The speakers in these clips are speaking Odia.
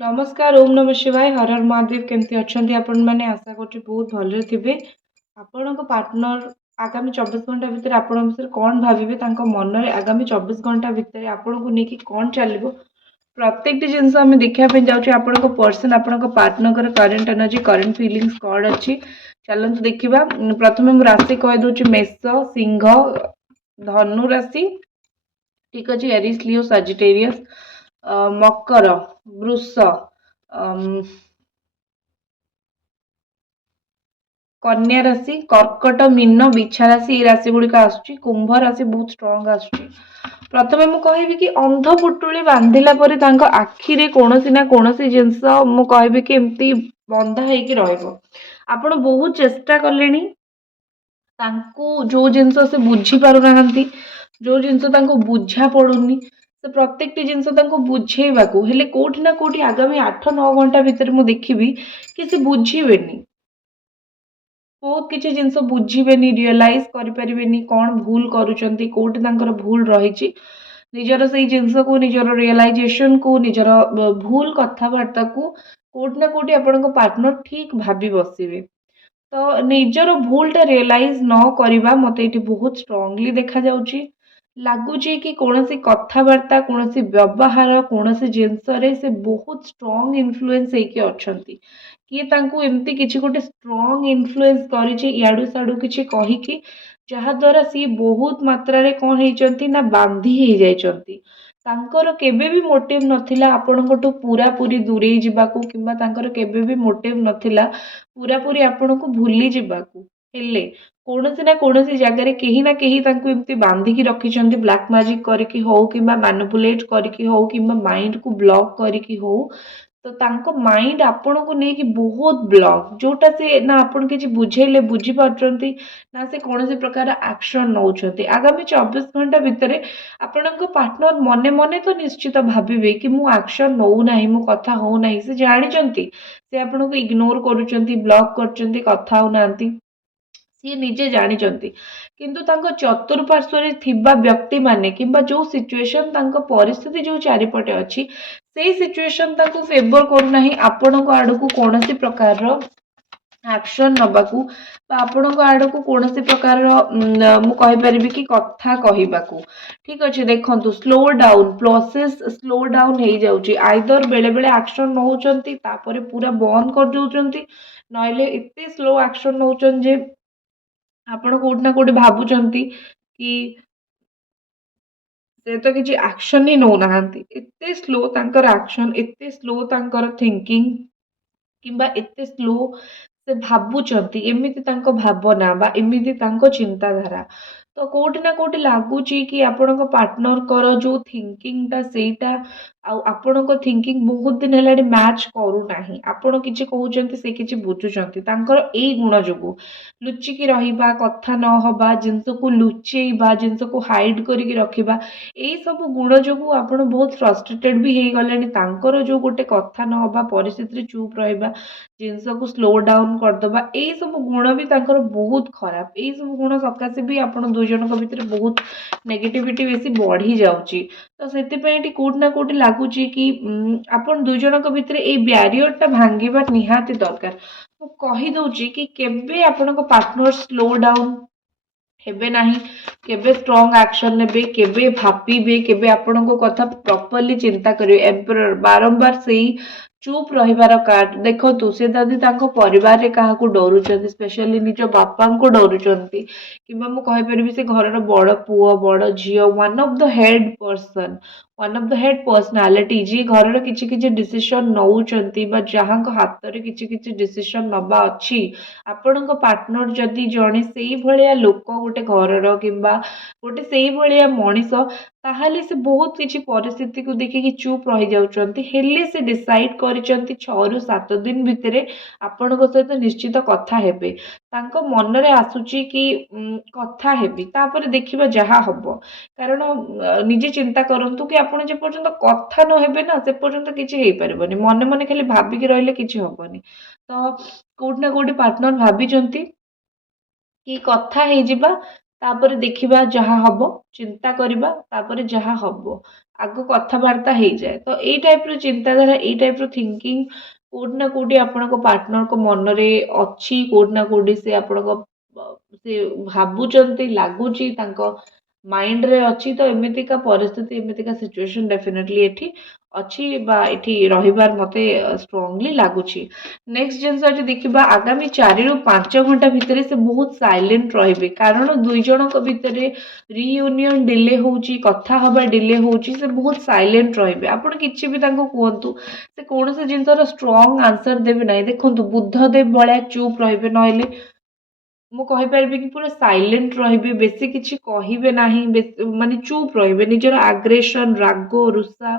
नमस्कार ओम नमः शिवाय हर हर महादेव केमती अच्छा आपण मैंने आशा कर बहुत भले थे आपण पार्टनर आगामी 24 घंटा भितर आपण विषय कौन भावे मन में आगामी 24 घंटा भितर आपण को लेकिन कौन चलो प्रत्येक जिनस आम देखापी जाऊँ आपण पर्सन आपण partner current energy current feelings कौन अच्छी चलते देखा प्रथम मुझे राशि कहीदे मेष सिंह धनु राशि ठीक अच्छे एरिस लियो सजिटेरियस मकर वृष कन्या राशि कर्कट मीन बिछा राशि ये राशि गुड़िक आसुची कुंभ राशि बहुत स्ट्रॉन्ग आसुची प्रथमे मु कहबी कि अंध पुटुली बांधिला परे तांको आखिरे कोनोसी ना कोनोसी जिंस मु कहबी कि एमती बंधा हेकी रहइबो आपण बहुत चेष्टा कलेनी तांको जो जिंस से बुझी पारु नाहंती जो जिंस तांको बुझा पड़ुनी से प्रत्येक जिनस बुझेवाकू हेले कोठी ना कोठी आगामी 8-9 घंटा भितर मु देखिबी कि से बुझीबेनी बहुत किसी जिनस बुझीबेनी रियलाइज करें कौन भूल करुँच कौटी भूल रही निजर से जिनस को निजर रियलाइजेशन को निजर भूल कथबार्ता को कोटी ना कोटी आपण पार्टनर ठीक भाभी बसवे तो निजर भूलटा रियलाइज न करवा मत ये बहुत स्ट्रांगली देखा जाउची लगुच कि कौन सी कथबार्ता कौन सी व्यवहार कौन सी जिनस से बहुत स्ट्रांग इन्फ्लुएंस होके अच्छी किए तांको एमती किसी गोटे स्ट्रांग इन्फ्लुएंस करियाडू साडू किसी कहीकि जहाद्वारा सी बहुत मात्रा रे कौन होती ना बांधी हो जाइछंती तांकर केबे भी मोटिव नथिला आपणकोटू पूरा पूरी दूरे जावाकू किंबा तांकर केबे भी मोटिव नथिला पूरा पूरी आपणको भूली जावाकू हेले कौनसी ना कौनसी जगार कहीं ना कहीं एमती बांधिकी रखिंट ब्लैक मैजिक करके हो कि मैनिपुलेट करके हो कि माइंड को ब्लॉक करके हो तो तांको माइंड आपण को लेकिन बहुत ब्लॉक जोटा से ना आपण किसी बुझेले बुझी पार्टी ना से कौन से प्रकार एक्शन नौकरी आगामी 24 घंटा भितर आपण पार्टनर मने मने तो निश्चित भावे कि मु एक्शन नौ ना मो कथा हो ना से जानते से आपन को इग्नोर करुँच ब्लॉक कर कथा हो ना सी निजे जानते किंतु तांको चतुर्पार्श्व थिबा व्यक्ति माने किंबा जो सिचुएशन तांको परिस्थिति जो चारिपटे अच्छी से सिचुएशन तांको फेवर करूना आपण आड़ को कौन प्रकार एक्शन नबाकू आपण आड़ को कौन प्रकार मुझे कि कथा कहवाकू ठीक अच्छे देखो slow down process slow down हो जाऊँगी आइदर बेले बेले एक्शन नौकरी पूरा बंद कर दौरान नहले एत स्लो एक्शन नौकन जे आपण कोठी ना कोठी भावुंट कि से तो किसी एक्शन ही नौ ना एते स्लो तांकर एक्शन एते स्लो तांकर थिंकिंग किंबा एते स्लो से भावुंट एमती भावना बा एमती चिंताधारा तो कोठी ना कोठी लगुच कि आपण पार्टनर कर जो थिंकिंग टा सेटा आपण थिंकिंग बहुत दिन है मैच करूना आपण किसी कहते से किसी बुझुंट यही गुण जो लुचिकी रहा कथा नहबा जिनस को लुचेबा जिनस को हाइड करके रखा यही सब गुण जो आप बहुत फ्रस्ट्रेटेड भी हो गले जो गोटे कथा नहबा परिस्थिति चुप रहा जिनस को स्लो डाउन करदे यही सब गुण भी बहुत खराब यही सब गुण सकाशे भी आप दुई जन भितर बहुत नेगेटिविटी बेसी बढ़ी जाऊँगी तो से कोट ना कोटी लगुच कि आपण दुई जन भितर ये ब्यारियर टा भांगा निहाती दरकार मु कहीदे कि केबे आपण पार्टनर स्लो डाउन हेबे नाही केबे स्ट्रॉन्ग एक्शन नेबे केबे भाबीबे केबे आपनको कथा प्रॉपर्ली चिंता करिवे एम्परर बारंबार सेही चुप रहिबार कार्ड देखो से दादी तांको परिवार रे काहा को डरुचंती स्पेशली निज बापा को डरुचंती किबा मु कहि परबी से घरर बड़ पुओ बड़ झियो one of the head person one of the head personality जी घरर किछि किछि डिसीजन नौचंती बा जहां को हाथ रे किछि किछि डिसीजन नबा अछि आपण पार्टनर जदि जड़े से भाया लोक गोटे घर कि गोटे से भाया मनीष ताहले से बहुत किसी परिस्थिति को देखिए चुप रही जाउछंती हेले से डिसाइड करिसंती 6 ରୁ 7 दिन भितर आपण सहित निश्चित कथा हेबे तांको मन रे आसुची कि कथा हेबी तापर देखिबा जहा हबो कारण निजे चिंता करंतु कि आपण जे पर्यंत कथा न हेबे ना से पर्यंत किछि हेई परबनी मने मने खाली भाबी के रहले किछि हबनी तो कोट ना कोटी पार्टनर भाभी कि कथा हो देखिबा जहा हबो चिंता करिबा तापर जहा हबो ଆଗ କଥାବାର୍ତ୍ତା ହେଇଯାଏ। ତ ଏଇ ଟାଇପ୍ର ଚିନ୍ତାଧାରା, ଏଇ ଟାଇପ୍ର ଥିଙ୍କିଂ କୋଉଠି ନା କୋଉଠି ଆପଣଙ୍କ ପାର୍ଟନରଙ୍କ ମନରେ ଅଛି, କୋଉଠି ନା କୋଉଠି ସେ ଆପଣଙ୍କ ସେ ଭାବୁଛନ୍ତି, ଲାଗୁଛି ତାଙ୍କ ମାଇଣ୍ଡରେ ଅଛି। ତ ଏମିତିକା ପରିସ୍ଥିତି, ଏମିତିକା ସିଚୁଏସନ୍ ଡେଫିନେଟଲି ଏଠି ଅଛି ବା ଏଠି ରହିବାର ମୋତେ ଷ୍ଟ୍ରଙ୍ଗଲି ଲାଗୁଛି। ନେକ୍ସଟ ଜିନିଷ ଏଠି ଦେଖିବା, ଆଗାମୀ 4 ରୁ 5 ଘଣ୍ଟା ଭିତରେ ସେ ବହୁତ ସାଇଲେଣ୍ଟ ରହିବେ, କାରଣ ଦୁଇ ଜଣଙ୍କ ଭିତରେ ରିୟୁନିୟନ ଡିଲେ ହଉଛି, କଥା ହବା ଡିଲେ ହଉଛି, ସେ ବହୁତ ସାଇଲେଣ୍ଟ ରହିବେ। ଆପଣ କିଛି ବି ତାଙ୍କୁ କୁହନ୍ତୁ, ସେ କୌଣସି ଜିନିଷର ଷ୍ଟ୍ରଙ୍ଗ ଆନ୍ସର ଦେବେ ନାହିଁ। ଦେଖନ୍ତୁ, ବୁଦ୍ଧଦେବ ଭଳିଆ ଚୁପ୍ ରହିବେ, ନହେଲେ ମୁଁ କହିପାରିବି କି ପୁରା ସାଇଲେଣ୍ଟ ରହିବେ, ବେଶୀ କିଛି କହିବେ ନାହିଁ, ମାନେ ଚୁପ୍ ରହିବେ। ନିଜର ଆଗ୍ରେସନ, ରାଗ, ରୁଷା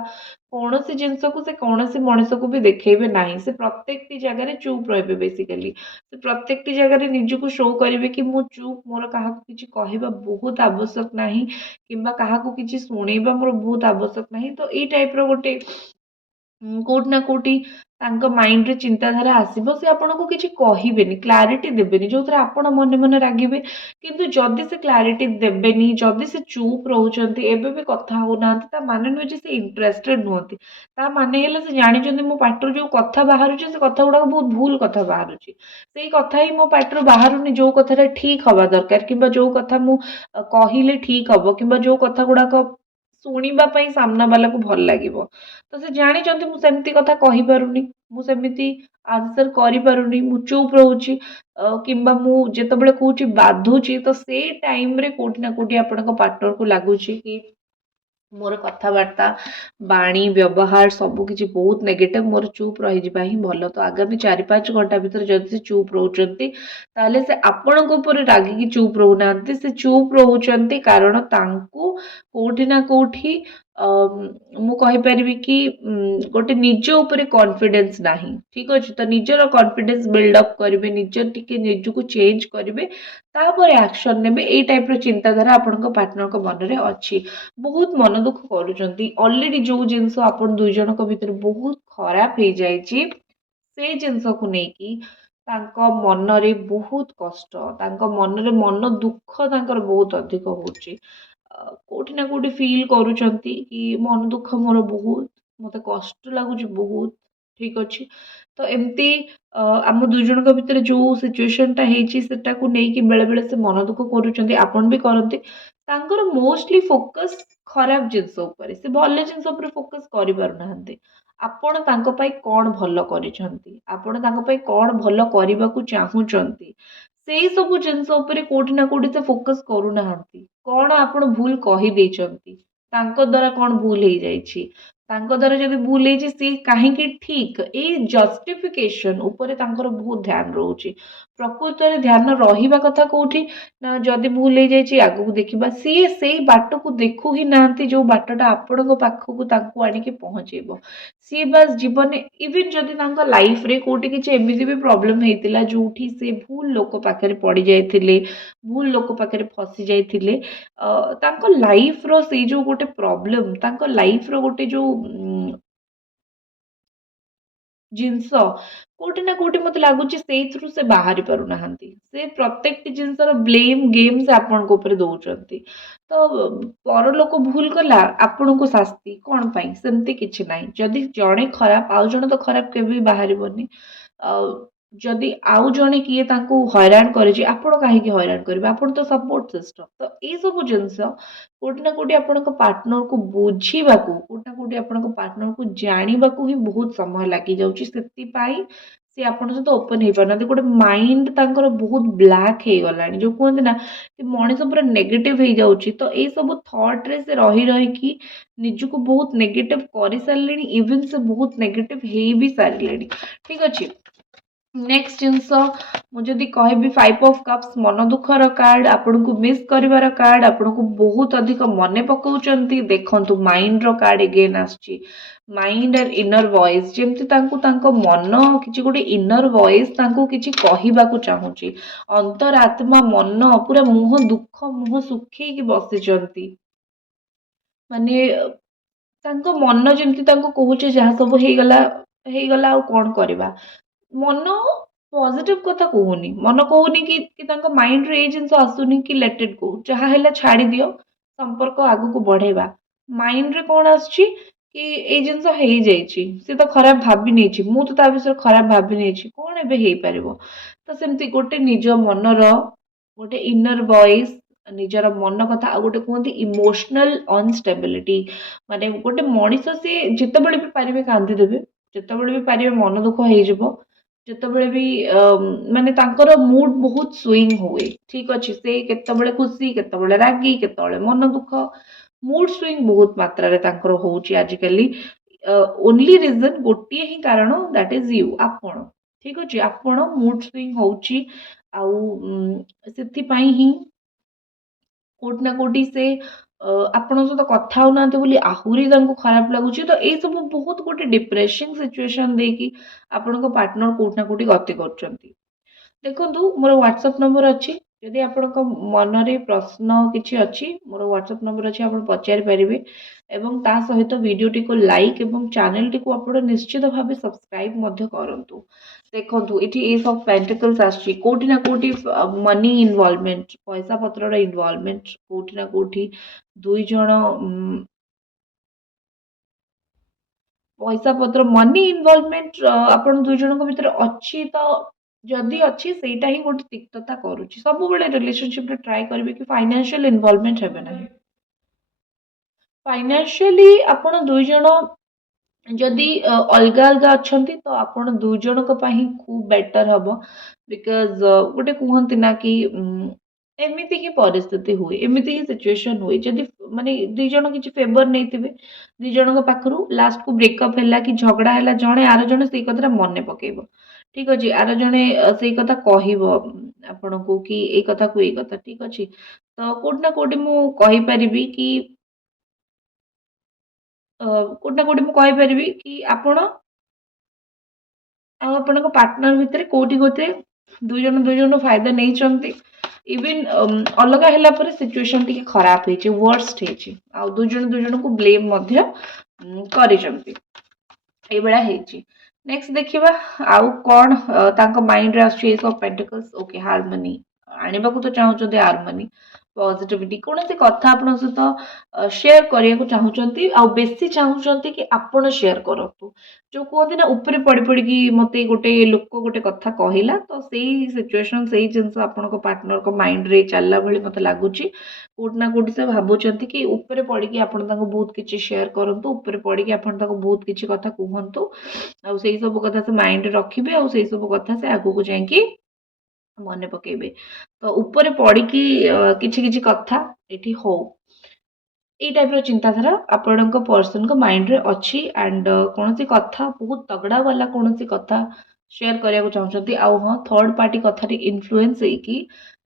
କୌଣସି ଜିନିଷକୁ ସେ କୌଣସି ମଣିଷକୁ ବି ଦେଖେଇବେ ନାହିଁ। ସେ ପ୍ରତ୍ୟେକଟି ଜାଗାରେ ଚୁପ୍ ରହିବେ। ବେସିକାଲି ସେ ପ୍ରତ୍ୟେକଟି ଜାଗାରେ ନିଜକୁ ଶୋ କରିବେ କି ମୁଁ ଚୁପ୍, ମୋର କାହାକୁ କିଛି କହିବା ବହୁତ ଆବଶ୍ୟକ ନାହିଁ, କିମ୍ବା କାହାକୁ କିଛି ଶୁଣେଇବା ମୋର ବହୁତ ଆବଶ୍ୟକ ନାହିଁ। ତ ଏଇ ଟାଇପ୍ର ଗୋଟେ କୋଉଠି ନା କୋଉଠି ତାଙ୍କ ମାଇଣ୍ଡରେ ଚିନ୍ତାଧାରା ଆସିବ। ସେ ଆପଣଙ୍କୁ କିଛି କହିବେନି, କ୍ଲାରିଟି ଦେବେନି, ଯୋଉଥିରେ ଆପଣ ମନେ ମନେ ରାଗିବେ। କିନ୍ତୁ ଯଦି ସେ କ୍ଲାରିଟି ଦେବେନି, ଯଦି ସେ ଚୁପ୍ ରହୁଛନ୍ତି, ଏବେ ବି କଥା ହଉନାହାନ୍ତି, ତା ମାନେ ନୁହେଁ ଯେ ସେ ଇଣ୍ଟରେଷ୍ଟେଡ ନୁହନ୍ତି। ତା ମାନେ ହେଲା ସେ ଜାଣିଛନ୍ତି ମୋ ପାଟିରୁ ଯୋଉ କଥା ବାହାରୁଛି, ସେ କଥା ଗୁଡାକ ବହୁତ ଭୁଲ କଥା ବାହାରୁଛି। ସେଇ କଥା ହିଁ ମୋ ପାଟିରୁ ବାହାରୁନି ଯୋଉ କଥାଟା ଠିକ ହବା ଦରକାର, କିମ୍ବା ଯୋଉ କଥା ମୁଁ କହିଲେ ଠିକ ହବ, କିମ୍ବା ଯୋଉ କଥା ଗୁଡାକ ଶୁଣିବା ପାଇଁ ସାମ୍ନା ବାଲାକୁ ଭଲ ଲାଗିବ। ତ ସେ ଜାଣିଛନ୍ତି ମୁଁ ସେମିତି କଥା କହିପାରୁନି, ମୁଁ ସେମିତି ଆନ୍ସର କରିପାରୁନି, ମୁଁ ଚୁପ୍ ରହୁଛି, କିମ୍ବା ମୁଁ ଯେତେବେଳେ କହୁଛି ବାଧୁଛି, ତ ସେଇ ଟାଇମରେ କୋଉଠି ନା କୋଉଠି ଆପଣଙ୍କ ପାର୍ଟନରକୁ ଲାଗୁଛି କି ମୋର କଥାବାର୍ତ୍ତା, ବାଣୀ, ବ୍ୟବହାର ସବୁକିଛି ବହୁତ ନେଗେଟିଭ, ମୋର ଚୁପ୍ ରହିଯିବା ହିଁ ଭଲ। ତ ଆଗାମୀ 4-5 ଘଣ୍ଟା ଭିତରେ ଯଦି ସେ ଚୁପ୍ ରହୁଛନ୍ତି, ତାହେଲେ ସେ ଆପଣଙ୍କ ଉପରେ ରାଗିକି ଚୁପ୍ ରହୁନାହାନ୍ତି। ସେ ଚୁପ୍ ରହୁଛନ୍ତି କାରଣ ତାଙ୍କୁ କୋଉଠି ନା କୋଉଠି ମୁଁ କହିପାରିବି କି ଗୋଟେ ନିଜ ଉପରେ କନଫିଡେନ୍ସ ନାହିଁ। ଠିକ୍ ଅଛି? ତ ନିଜର କନଫିଡେନ୍ସ ବିଲ୍ଡ ଅପ୍ କରିବେ, ଟିକେ ନିଜକୁ ଚେଞ୍ଜ କରିବେ, ତାପରେ ଆକ୍ସନ ନେବେ। ଏଇ ଟାଇପ୍ର ଚିନ୍ତାଧାରା ଆପଣଙ୍କ ପାର୍ଟନରଙ୍କ ମନରେ ଅଛି। ବହୁତ ମନ ଦୁଃଖ କରୁଛନ୍ତି। ଅଲରେଡି ଯୋଉ ଜିନିଷ ଆପଣ ଦୁଇ ଜଣଙ୍କ ଭିତରେ ବହୁତ ଖରାପ ହେଇଯାଇଛି, ସେଇ ଜିନିଷକୁ ନେଇକି ତାଙ୍କ ମନରେ ବହୁତ କଷ୍ଟ, ତାଙ୍କ ମନରେ ମନ ଦୁଃଖ ତାଙ୍କର ବହୁତ ଅଧିକ ହଉଛି। କୋଉଠି ନା କୋଉଠି ଫିଲ୍ କରୁଛନ୍ତି କି ମନ ଦୁଃଖ ମୋର ବହୁତ, ମତେ କଷ୍ଟ ଲାଗୁଛି ବହୁତ। ଠିକ ଅଛି? ତ ଏମିତି ଆମ ଦୁଇ ଜଣଙ୍କ ଭିତରେ ଯୋଉ ସିଚୁଏସନଟା ହେଇଛି, ସେଟାକୁ ନେଇକି ବେଳେ ବେଳେ ସେ ମନ ଦୁଃଖ କରୁଛନ୍ତି, ଆପଣ ବି କରନ୍ତି। ତାଙ୍କର ମୋଷ୍ଟଲି ଫୋକସ୍ ଖରାପ ଜିନିଷ ଉପରେ, ସେ ଭଲ ଜିନିଷ ଉପରେ ଫୋକସ୍ କରିପାରୁନାହାନ୍ତି। ଆପଣ ତାଙ୍କ ପାଇଁ କଣ ଭଲ କରିଛନ୍ତି, ଆପଣ ତାଙ୍କ ପାଇଁ କଣ ଭଲ କରିବାକୁ ଚାହୁଁଛନ୍ତି, ସେଇ ସବୁ ଜିନିଷ ଉପରେ କୋଉଠି ନା କୋଉଠି ସେ ଫୋକସ୍ କରୁନାହାନ୍ତି। କଣ ଆପଣ ଭୁଲ କହିଦେଇଛନ୍ତି, ତାଙ୍କ ଦ୍ଵାରା କଣ ଭୁଲ ହେଇଯାଇଛି, ତାଙ୍କ ଦ୍ଵାରା ଯଦି ଭୁଲ ହେଇଛି ସିଏ କାହିଁକି ଠିକ, ଏଇ ଜଷ୍ଟିଫିକେସନ ଉପରେ ତାଙ୍କର ବହୁତ ଧ୍ୟାନ ରହୁଛି। ପ୍ରକୃତରେ ଧ୍ୟାନ ରହିବା କଥା କୋଉଠି ନା, ଯଦି ଭୁଲ ହେଇଯାଇଛି ଆଗକୁ ଦେଖିବା। ସିଏ ସେଇ ବାଟକୁ ଦେଖୁ ହିଁ ନାହାନ୍ତି ଯୋଉ ବାଟଟା ଆପଣଙ୍କ ପାଖକୁ ତାଙ୍କୁ ଆଣିକି ପହଞ୍ଚେଇବ। ସିଏ ବାସ୍ ଜୀବନରେ, ଇଭେନ ଯଦି ତାଙ୍କ ଲାଇଫରେ କୋଉଠି କିଛି ଏମିତି ବି ପ୍ରୋବ୍ଲେମ ହେଇଥିଲା ଯୋଉଠି ସେ ଭୁଲ ଲୋକ ପାଖରେ ପଡି ଯାଇଥିଲେ, ଭୁଲ ଲୋକ ପାଖରେ ଫସି ଯାଇଥିଲେ, ତାଙ୍କ ଲାଇଫର ସେଇ ଯୋଉ ଗୋଟେ ପ୍ରୋବ୍ଲେମ, ତାଙ୍କ ଲାଇଫର ଗୋଟେ ଯୋଉ ଜିନିଷ, କୋଉଠି ନା କୋଉଠି ମତେ ଲାଗୁଛି ସେଇଥିରୁ ସେ ବାହାରି ପାରୁନାହାନ୍ତି। ସେ ପ୍ରତ୍ୟେକଟି ଜିନିଷର ବ୍ଲେମ ଗେମ୍ ସେ ଆପଣଙ୍କ ଉପରେ ଦଉଛନ୍ତି। ତ ପରଲୋକ ଭୁଲ କଲା, ଆପଣଙ୍କୁ ଶାସ୍ତି କଣ ପାଇଁ? ସେମିତି କିଛି ନାହିଁ। ଯଦି ଜଣେ ଖରାପ, ଆଉ ଜଣେ ତ ଖରାପ କେବେ ବି ବାହାରିବନି। ଆଉ ଯଦି ଆଉ ଜଣେ କିଏ ତାଙ୍କୁ ହଇରାଣ କରିଛି, ଆପଣ କାହିଁକି ହଇରାଣ କରିବେ? ଆପଣ ତ ସପୋର୍ଟ ସିଷ୍ଟମ। ତ ଏଇ ସବୁ ଜିନିଷ କୋଉଠି ନା କୋଉଠି ଆପଣଙ୍କ ପାର୍ଟନରକୁ ବୁଝିବାକୁ, କୋଉଠି ନା କୋଉଠି ଆପଣଙ୍କ ପାର୍ଟନରକୁ ଜାଣିବାକୁ ହିଁ ବହୁତ ସମୟ ଲାଗିଯାଉଛି। ସେଥିପାଇଁ ସେ ଆପଣଙ୍କ ସହିତ ଓପନ ହେଇପାରୁନାହାନ୍ତି। ଗୋଟେ ମାଇଣ୍ଡ ତାଙ୍କର ବହୁତ ବ୍ଲାକ୍ ହେଇଗଲାଣି, ଯୋଉ କୁହନ୍ତି ନା କି ମଣିଷ ପୁରା ନେଗେଟିଭ ହେଇଯାଉଛି। ତ ଏଇ ସବୁ ଥଟରେ ସେ ରହି ରହିକି ନିଜକୁ ବହୁତ ନେଗେଟିଭ କରିସାରିଲେଣି, ଇଭେନ ସେ ବହୁତ ନେଗେଟିଭ ହେଇ ବି ସାରିଲେଣି। ଠିକ ଅଛି? ନେକ୍ସଟ ଜିନିଷ ମୁଁ ଯଦି କହିବି, 5 ଅଫ୍ କପ୍ସ ମନ ଦୁଃଖର କାର୍ଡ, ଆପଣଙ୍କୁ ମିସ୍ କରିବାର କାର୍ଡ, ଆପଣଙ୍କୁ ବହୁତ ଅଧିକ ମନେ ପକାଉଛନ୍ତି। ଦେଖନ୍ତୁ, ମାଇଣ୍ଡର କାର୍ଡ ଏଗେନ୍ ଆସୁଛି। ମାଇଣ୍ଡ ଆଣ୍ଡ ଇନର ଭଏସ୍, ଯେମିତି ତାଙ୍କୁ ତାଙ୍କ ମନ କିଛି ଗୋଟେ ଇନର ଭଏସ୍ ତାଙ୍କୁ କିଛି କହିବାକୁ ଚାହୁଁଛି। ଅନ୍ତରାତ୍ମା, ମନ ପୁରା ମୁହଁ ଦୁଃଖ, ମୁହଁ ଶୁଖେଇକି ବସିଛନ୍ତି। ମାନେ ତାଙ୍କ ମନ ଯେମିତି ତାଙ୍କୁ କହୁଛି ଯାହା ସବୁ ହେଇଗଲା ହେଇଗଲା, ଆଉ କଣ କରିବା। ମନ ପଜିଟିଭ କଥା କହୁନି, ମନ କହୁନି କି ତାଙ୍କ ମାଇଣ୍ଡରେ ଏଇ ଜିନିଷ ଆସୁନି କି ଲେଟ୍ ଇଟ୍ ଗୋ, ଯାହା ହେଲା ଛାଡି ଦିଅ, ସମ୍ପର୍କ ଆଗକୁ ବଢେଇବା। ମାଇଣ୍ଡରେ କ'ଣ ଆସୁଛି କି ଏଇ ଜିନିଷ ହେଇଯାଇଛି, ସେ ତ ଖରାପ ଭାବି ନେଇଛି, ମୁଁ ତ ତା ବିଷୟରେ ଖରାପ ଭାବି ନେଇଛି, କ'ଣ ଏବେ ହେଇପାରିବ। ତ ସେମିତି ଗୋଟେ ନିଜ ମନର ଗୋଟେ ଇନର ଭଏସ୍, ନିଜର ମନ କଥା, ଆଉ ଗୋଟେ କୁହନ୍ତି ଇମୋସନାଲ ଅନଷ୍ଟେବିଲିଟି, ମାନେ ଗୋଟେ ମଣିଷ ସିଏ ଯେତେବେଳେ ବି ପାରିବେ କାନ୍ଦିଦେବେ, ଯେତେବେଳେ ବି ପାରିବେ ମନ ଦୁଃଖ ହେଇଯିବ, ଯେତେବେଳେ ବି ମାନେ ତାଙ୍କର ମୁଡ୍ ବହୁତ ସୁଇଙ୍ଗ ହୁଏ। ଠିକ୍ ଅଛି, ସେ କେତେବେଳେ ଖୁସି, କେତେବେଳେ ରାଗି, କେତେବେଳେ ମନ ଦୁଃଖ, ମୁଡ୍ ସୁଇଙ୍ଗ ବହୁତ ମାତ୍ରାରେ ତାଙ୍କର ହଉଛି ଆଜିକାଲି। ଓନ୍ଲି ରିଜନ୍ ଗୋଟିଏ ହିଁ କାରଣ, ଦ୍ୟାଟ୍ ଇଜ୍ ୟୁ, ଆପଣ। ଠିକ୍ ଅଛି, ଆପଣ ମୁଡ୍ ସୁଇଙ୍ଗ ହଉଛି, ଆଉ ସେଥିପାଇଁ ହିଁ କୋଉଠି ନା କୋଉଠି ସେ ଆପଣଙ୍କ ସହିତ କଥା ହଉନାହାନ୍ତି ବୋଲି ଆହୁରି ତାଙ୍କୁ ଖରାପ ଲାଗୁଛି। ତ ଏଇ ସବୁ ବହୁତ ଗୋଟେ ଡିପ୍ରେସିଂ ସିଚୁଏସନ ଦେଇକି ଆପଣଙ୍କ ପାର୍ଟନର କୋଉଠି ନା କୋଉଠି ଗତି କରୁଛନ୍ତି। ଦେଖନ୍ତୁ, ମୋର ହ୍ୱାଟ୍ସଆପ୍ ନମ୍ବର ଅଛି, ଯଦି ଆପଣଙ୍କ ମନରେ ପ୍ରଶ୍ନ କିଛି ଅଛି, ମୋର ହ୍ୱାଟ୍ସଆପ୍ ନମ୍ବର ଅଛି, ଆପଣ ପଚାରିପାରିବେ। ଏବଂ ତା ସହିତ ଭିଡ଼ିଓଟିକୁ ଲାଇକ୍ ଏବଂ ଚ୍ୟାନେଲଟିକୁ ଆପଣ ନିଶ୍ଚିତ ଭାବେ ସବସ୍କ୍ରାଇବ୍ ମଧ୍ୟ କରନ୍ତୁ। ଦେଖନ୍ତୁ, ଏଠି ଏସ୍ ଅଫ୍ ପେଣ୍ଟିକଲ୍ସ ଆସୁଛି, କୋଉଠି ନା କୋଉଠି ମନି ଇନଭଲଭମେଣ୍ଟ, ପଇସା ପତ୍ରର ଇନଭଲଭମେଣ୍ଟ, କୋଉଠି ନା କୋଉଠି ଦୁଇ ଜଣ ପଇସା ପତ୍ର ମନି ଇନଭଲଭମେଣ୍ଟ ଆପଣ ଦୁଇ ଜଣଙ୍କ ଭିତରେ ଅଛି। ତ ଯଦି ଅଛି, ସେଇଟା ହିଁ ଗୋଟେ ତିକ୍ତତା କରୁଛି। ସବୁବେଳେ ରିଲେସନସିପରେ ଟ୍ରାଏ କରିବେ କି ଫାଇନାନ୍ସିଆଲ ଇନଭଲଭମେଣ୍ଟ ହେବେ ନାହିଁ। ଫାଇନାନ୍ସିଆଲି ଆପଣ ଦୁଇ ଜଣ ଯଦି ଅଲଗା ଅଲଗା ଅଛନ୍ତି, ତ ଆପଣ ଦୁଇ ଜଣଙ୍କ ପାଇଁ ହିଁ ଖୁବ୍ ବେଟର ହବ। ବିକଜ ଗୋଟେ କୁହନ୍ତି ନା କି ଏମିତି ହିଁ ପରିସ୍ଥିତି ହୁଏ, ଏମିତି ହିଁ ସିଚୁଏସନ ହୁଏ। ଯଦି ମାନେ ଦୁଇ ଜଣ କିଛି ଫେଭର ନେଇଥିବେ ଦି ଜଣଙ୍କ ପାଖରୁ, ଲାଷ୍ଟକୁ ବ୍ରେକଅପ୍ ହେଲା କି ଝଗଡା ହେଲା, ଜଣେ ଆର ଜଣେ ସେଇ କଥାଟା ମନେ ପକେଇବ। ଠିକ୍ ଅଛି, ଆର ଜଣେ ସେଇ କଥା କହିବ ଆପଣଙ୍କୁ କି ଏଇ କଥାକୁ ଏଇ କଥା। ଠିକ୍ ଅଛି, ତ କୋଉଠି ନା କୋଉଠି ମୁଁ କହିପାରିବି କି କୋଉଠି ନା କୋଉଠି ମୁଁ କହିପାରିବି କି ଆପଣ ଆଉ ଆପଣଙ୍କ ପାର୍ଟନର ଭିତରେ କୋଉଠି ଗୋଟେ ଦୁଇ ଜଣ ଫାଇଦା ନେଇଛନ୍ତି। ଇଭିନ୍ ଅଲଗା ହେଲା ପରେ ସିଚୁଏସନ ଟିକେ ଖରାପ ହେଇଛି, ୱର୍ଷ୍ଟ ହେଇଛି, ଆଉ ଦୁଇ ଜଣଙ୍କୁ ବ୍ଲେମ୍ ମଧ୍ୟ କରିଛନ୍ତି। ଏଇଭଳିଆ ହେଇଛି। ନେକ୍ସଟ ଦେଖିବା ଆଉ କଣ ତାଙ୍କ ମାଇଣ୍ଡରେ ଆସୁଛି। ଏସ୍ ଅଫ୍ ପେଣ୍ଟିକଲ୍ସ, ଓକେ, ହାରମୋନି ଆଣିବାକୁ ତ ଚାହୁଁଛନ୍ତି, ହାରମୋନି, ପଜିଟିଭିଟି, କୌଣସି କଥା ଆପଣଙ୍କ ସହିତ ସେୟାର କରିବାକୁ ଚାହୁଁଛନ୍ତି, ଆଉ ବେଶୀ ଚାହୁଁଛନ୍ତି କି ଆପଣ ସେୟାର କରନ୍ତୁ। ଯୋଉ କୁହନ୍ତି ନା, ଉପରେ ପଡି ପଡିକି ମତେ ଗୋଟେ ଲୋକ ଗୋଟେ କଥା କହିଲା, ତ ସେଇ ସିଚୁଏସନ, ସେଇ ଜିନିଷ ଆପଣଙ୍କ ପାର୍ଟନରଙ୍କ ମାଇଣ୍ଡରେ ଚାଲିଲା ଭଳି ମତେ ଲାଗୁଛି। କୋଉଠି ନା କୋଉଠି ସେ ଭାବୁଛନ୍ତି କି ଉପରେ ପଡିକି ଆପଣ ତାଙ୍କୁ ବହୁତ କିଛି ସେୟାର କରନ୍ତୁ, ଉପରେ ପଡିକି ଆପଣ ତାଙ୍କୁ ବହୁତ କିଛି କଥା କୁହନ୍ତୁ, ଆଉ ସେଇ ସବୁ କଥା ସେ ମାଇଣ୍ଡରେ ରଖିବେ, ଆଉ ସେଇ ସବୁ କଥା ସେ ଆଗକୁ ଯାଇକି ମନେ ପକେଇବେ। ତ ଉପରେ ପଡିକି କିଛି କିଛି କଥା ଏଠି ହଉ, ଏଇ ଟାଇପର ଚିନ୍ତାଧାରା ଆପଣଙ୍କ ପର୍ସନଙ୍କ ମାଇଣ୍ଡରେ ଅଛି। ଆଣ୍ଡ କୌଣସି କଥା ବହୁତ ତଗଡା ବାଲା କୌଣସି କଥା ସେୟାର କରିବାକୁ ଚାହୁଁଛନ୍ତି। ଆଉ ହଁ, ଥର୍ଡ ପାର୍ଟି କଥାରେ ଇନଫ୍ଲୁଏନ୍ସ ହେଇକି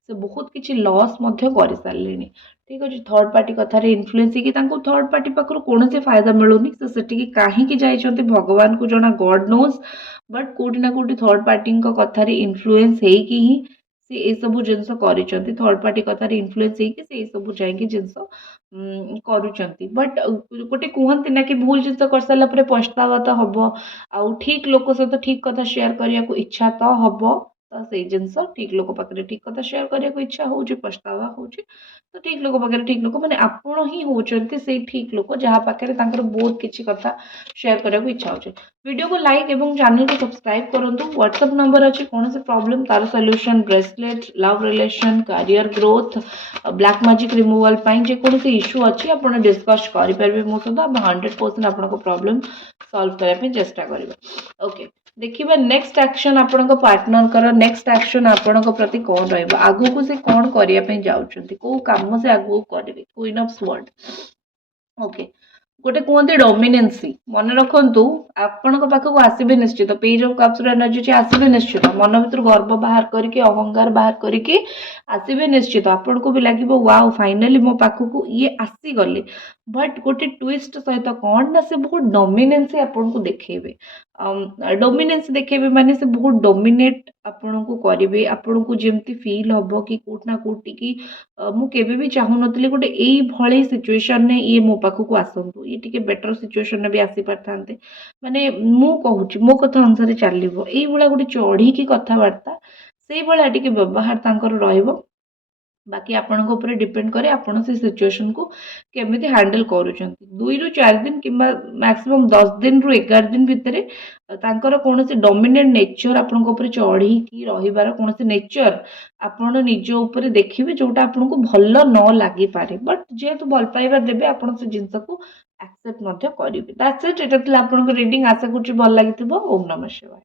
ସେ ବହୁତ କିଛି ଲସ୍ ମଧ୍ୟ କରିସାରିଲେଣି। ଠିକ୍ ଅଛି, ଥର୍ଡ ପାର୍ଟି କଥାରେ ଇନଫ୍ଲୁଏନ୍ସ ହେଇକି ତାଙ୍କୁ ଥର୍ଡ ପାର୍ଟି ପାଖରୁ କୌଣସି ଫାଇଦା ମିଳୁନି। ସେ ସେଠିକି କାହିଁକି ଯାଇଛନ୍ତି ଭଗବାନଙ୍କୁ ଜଣା, ଗଡ୍ ନୋଜ୍। ବଟ୍ କୋଉଠି ନା କୋଉଠି ଥର୍ଡ ପାର୍ଟିଙ୍କ କଥାରେ ଇନଫ୍ଲୁଏନ୍ସ ହେଇକି ହିଁ ସେ ଏସବୁ ଜିନିଷ କରିଛନ୍ତି। ଥର୍ଡ ପାର୍ଟି କଥାରେ ଇନଫ୍ଲୁଏନ୍ସ ହେଇକି ସେ ଏସବୁ ଯାଇକି ଜିନିଷ କରୁଛନ୍ତି। ବଟ୍ ଗୋଟେ କୁହନ୍ତି ନା କି ଭୁଲ ଜିନିଷ କରିସାରିଲା ପରେ ପଛତାବା ତ ହବ, ଆଉ ଠିକ ଲୋକ ସହିତ ଠିକ କଥା ସେୟାର କରିବାକୁ ଇଚ୍ଛା ତ ହବ। ତ ସେଇ ଜିନିଷ, ଠିକ ଲୋକ ପାଖରେ ଠିକ କଥା ସେୟାର କରିବାକୁ ଇଚ୍ଛା ହଉଛି, ପଛତାବା ହଉଛି। ତ ଠିକ ଲୋକ ପାଖରେ ଠିକ ଲୋକ, ମାନେ ଆପଣ ହିଁ ହଉଛନ୍ତି ସେଇ ଠିକ ଲୋକ ଯାହା ପାଖରେ ତାଙ୍କର ବହୁତ କିଛି କଥା ସେୟାର କରିବାକୁ ଇଚ୍ଛା ହଉଛି। ଭିଡ଼ିଓକୁ ଲାଇକ୍ ଏବଂ ଚ୍ୟାନେଲକୁ ସବସ୍କ୍ରାଇବ କରନ୍ତୁ। ହ୍ୱାଟ୍ସଆପ୍ ନମ୍ବର ଅଛି, କୌଣସି ପ୍ରୋବ୍ଲେମ୍ ତାର solution, bracelet, love relation, career growth, black magic removal ପାଇଁ ଯେକୌଣସି ଇସ୍ୟୁ ଅଛି ଆପଣ ଡିସ୍କସ୍ କରିପାରିବେ ମୋ ସହିତ। ଆମେ 100% ଆପଣଙ୍କ ପ୍ରୋବ୍ଲେମ୍ ସଲ୍ଭ କରିବା ପାଇଁ ଚେଷ୍ଟା କରିବା। ଓକେ, ଦେଖିବା ନେକ୍ସଟ ଆକ୍ସନ ଆପଣଙ୍କ ପାର୍ଟନରଙ୍କର, ନେକ୍ସଟ ଆକ୍ସନ ଆପଣଙ୍କ ପ୍ରତି କଣ ରହିବ, ଆଗକୁ ସେ କଣ କରିବା ପାଇଁ ଯାଉଛନ୍ତି, କୋଉ କାମ ସେ ଆଗକୁ କରିବେ। କୁଇନ୍ ଅଫ ସ୍ୱର୍ଡ, ଓକେ, ଗୋଟେ କୁହନ୍ତି ଡୋମିନେନ୍ସି, ମନେ ରଖନ୍ତୁ ଆପଣଙ୍କ ପାଖକୁ ଆସିବେ ନିଶ୍ଚିତ। ପେଜ୍ ଅଫ୍ କପ୍ସର ଏନର୍ଜି ଅଛି, ଆସିବେ ନିଶ୍ଚିତ। ମନ ଭିତରୁ ଗର୍ବ ବାହାର କରିକି, ଅହଙ୍କାର ବାହାର କରିକି ଆସିବେ ନିଶ୍ଚିତ। ଆପଣଙ୍କୁ ବି ଲାଗିବ ୱାଓ, ଫାଇନାଲି ମୋ ପାଖକୁ ଇଏ ଆସିଗଲେ। ବଟ୍ ଗୋଟେ ଟୁଇଷ୍ଟ ସହିତ କଣ ନା, ସେ ବହୁତ ଡୋମିନେନ୍ସି ଆପଣଙ୍କୁ ଦେଖେଇବେ। ଡୋମିନେନ୍ସ ଦେଖେଇବେ ମାନେ ସେ ବହୁତ ଡୋମିନେଟ୍ ଆପଣଙ୍କୁ କରିବେ। ଆପଣଙ୍କୁ ଯେମିତି ଫିଲ୍ ହବ କି କୋଉଠି ନା କୋଉଠି କି ମୁଁ କେବେ ବି ଚାହୁଁନଥିଲି ଗୋଟେ ଏଇଭଳି ସିଚୁଏସନରେ ଇଏ ମୋ ପାଖକୁ ଆସନ୍ତୁ, ଇଏ ଟିକେ ବେଟର ସିଚୁଏସନରେ ବି ଆସିପାରିଥାନ୍ତେ। ମାନେ ମୁଁ କହୁଛି ମୋ କଥା ଅନୁସାରେ ଚାଲିବ, ଏଇଭଳିଆ ଗୋଟେ ଚଢିକି କଥାବାର୍ତ୍ତା, ସେଇଭଳିଆ ଟିକେ ବ୍ୟବହାର ତାଙ୍କର ରହିବ। ବାକି ଆପଣଙ୍କ ଉପରେ ଡିପେଣ୍ଡ କରେ ଆପଣ ସେ ସିଚୁଏସନକୁ କେମିତି ହ୍ୟାଣ୍ଡେଲ କରୁଛନ୍ତି। 2ରୁ 4 ଦିନ କିମ୍ବା ମ୍ୟାକ୍ସିମମ୍ 10 ଦିନରୁ 11 ଦିନ ଭିତରେ ତାଙ୍କର କୌଣସି ଡମିନେଣ୍ଟ ନେଚର ଆପଣଙ୍କ ଉପରେ ଚଢ଼ିକି ରହିବାର କୌଣସି ନେଚର ଆପଣ ନିଜ ଉପରେ ଦେଖିବେ ଯୋଉଟା ଆପଣଙ୍କୁ ଭଲ ନ ଲାଗିପାରେ, ବଟ୍ ଯେହେତୁ ଭଲ ପାଇବା ଦେବେ ଆପଣ ସେ ଜିନିଷକୁ ଆକ୍ସେପ୍ଟ ମଧ୍ୟ କରିବେ। ଦ୍ୟାଟ୍ସ ଇଟ୍। ଏଟା ଥିଲା ଆପଣଙ୍କ ରିଡିଂ। ଆଶା କରୁଛି ଭଲ ଲାଗିଥିବ। ଓମ୍ ନମଃ ଶିବାୟ।